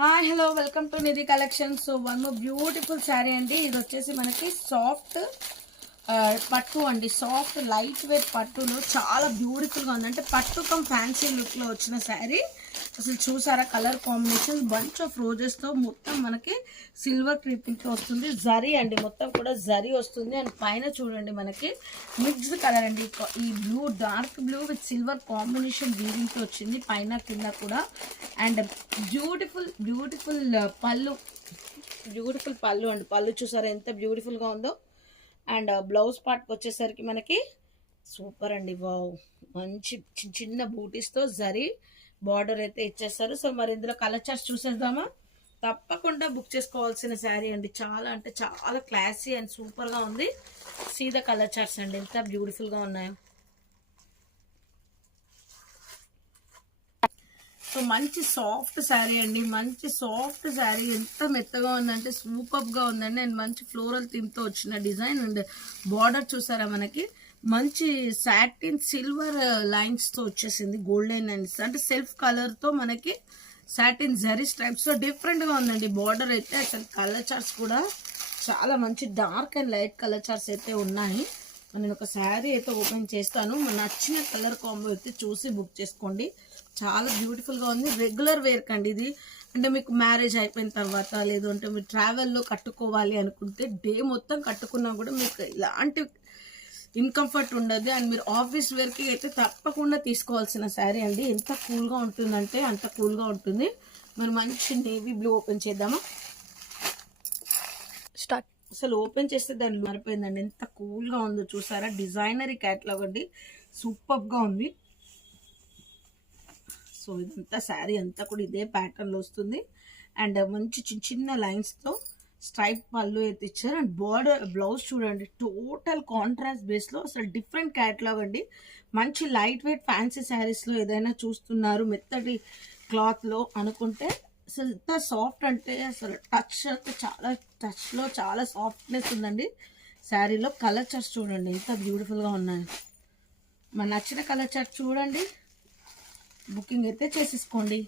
Hi hello welcome to Nidhi collection. So one more beautiful sari అండి. ఇది వచ్చేసి మనకి సాఫ్ట్ పట్టు అండి. సాఫ్ట్ లైట్ వెయిట్ పట్టులో చాలా బ్యూటిఫుల్గా ఉంది. అంటే పట్టు కమ్ ఫ్యాన్సీ లుక్లో వచ్చిన శారీ. అసలు చూసారా కలర్ కాంబినేషన్, బంచ్ ఆఫ్ రోజెస్తో మొత్తం మనకి సిల్వర్ క్రీపింగ్తో వస్తుంది. జరీ అండి, మొత్తం కూడా జరీ వస్తుంది. అండ్ పైన చూడండి మనకి మిక్స్డ్ కలర్ అండి. ఈ blue dark blue with silver combination వీవింగ్తో వచ్చింది పైన కింద కూడా. అండ్ బ్యూటిఫుల్ బ్యూటిఫుల్ పళ్ళు, బ్యూటిఫుల్ పళ్ళు అండి. పళ్ళు చూసారా ఎంత బ్యూటిఫుల్గా ఉందో. అండ్ బ్లౌజ్ పార్ట్కి వచ్చేసరికి మనకి సూపర్ అండి. వావ్, మంచి చిన్న బూటీస్తో జరీ బార్డర్ అయితే ఇచ్చేస్తారు. సో మరి ఇందులో కలర్ చార్ట్స్ చూసేద్దామా? తప్పకుండా బుక్ చేసుకోవాల్సిన శారీ అండి. చాలా అంటే చాలా క్లాసీ అండ్ సూపర్గా ఉంది. సీదా కలర్ చార్ట్స్ అండి, ఎంత బ్యూటిఫుల్గా ఉన్నాయో. సో మంచి సాఫ్ట్ శారీ అండి, మంచి సాఫ్ట్ శారీ. ఎంత మెత్తగా ఉందంటే సూపర్గా ఉందండి. అండ్ మంచి ఫ్లోరల్ థీమ్తో వచ్చిన డిజైన్. అండ్ బార్డర్ చూసారా మనకి మంచి సాటిన్ సిల్వర్ లైన్స్తో వచ్చేసింది. గోల్డెన్ లైన్స్ అంటే సెల్ఫ్ కలర్తో మనకి సాటిన్ జరీ స్ట్రైప్స్తో డిఫరెంట్గా ఉందండి బార్డర్ అయితే. అసలు కలర్ చార్ట్స్ కూడా చాలా మంచి dark and light colour charts అయితే ఉన్నాయి. నేను ఒక శారీ అయితే ఓపెన్ చేస్తాను. నచ్చిన కలర్ కాంబో అయితే చూసి బుక్ చేసుకోండి. చాలా బ్యూటిఫుల్గా ఉంది. రెగ్యులర్ వేర్ కండి ఇది. అంటే మీకు మ్యారేజ్ అయిపోయిన తర్వాత, లేదు అంటే మీరు ట్రావెల్లో కట్టుకోవాలి అనుకుంటే డే మొత్తం కట్టుకున్నా కూడా మీకు ఇలాంటి ఇన్కంఫర్ట్ ఉండదు. అండ్ మీరు ఆఫీస్ వేర్కి అయితే తప్పకుండా తీసుకోవాల్సిన శారీ అండి. ఎంత కూల్గా ఉంటుందంటే అంత కూల్గా ఉంటుంది. మరి మంచి నేవీ బ్లూ ఓపెన్ చేద్దామా? స్టార్ట్. అసలు ఓపెన్ చేస్తే దాన్ని మారిపోయిందండి. ఎంత కూల్గా ఉందో చూసారా. డిజైనరీ క్యాట్లాగ్ అండి, సూపర్గా ఉంది. సో ఇదంతా శారీ అంతా కూడా ఇదే ప్యాటర్న్లో వస్తుంది. అండ్ మంచి చిన్న చిన్న లైన్స్తో స్ట్రైప్ పళ్ళు అయితే ఇచ్చారు. అండ్ బార్డర్ బ్లౌజ్ చూడండి, టోటల్ కాంట్రాస్ట్ బేస్లో అసలు డిఫరెంట్ క్యాట్లాగ్ అండి. మంచి లైట్ వెయిట్ ఫ్యాన్సీ శారీస్లో ఏదైనా చూస్తున్నారు మెత్తటి క్లాత్లో అనుకుంటే అసలు ఎంత సాఫ్ట్ అంటే అసలు టచ్ అయితే చాలా టచ్లో చాలా సాఫ్ట్నెస్ ఉందండి శారీలో. కలర్ చార్ట్స్ చూడండి ఎంత బ్యూటిఫుల్గా ఉన్నాయి. మన నచ్చిన కలర్ చార్ట్ చూడండి, బుకింగ్ అయితే చేసేసుకోండి.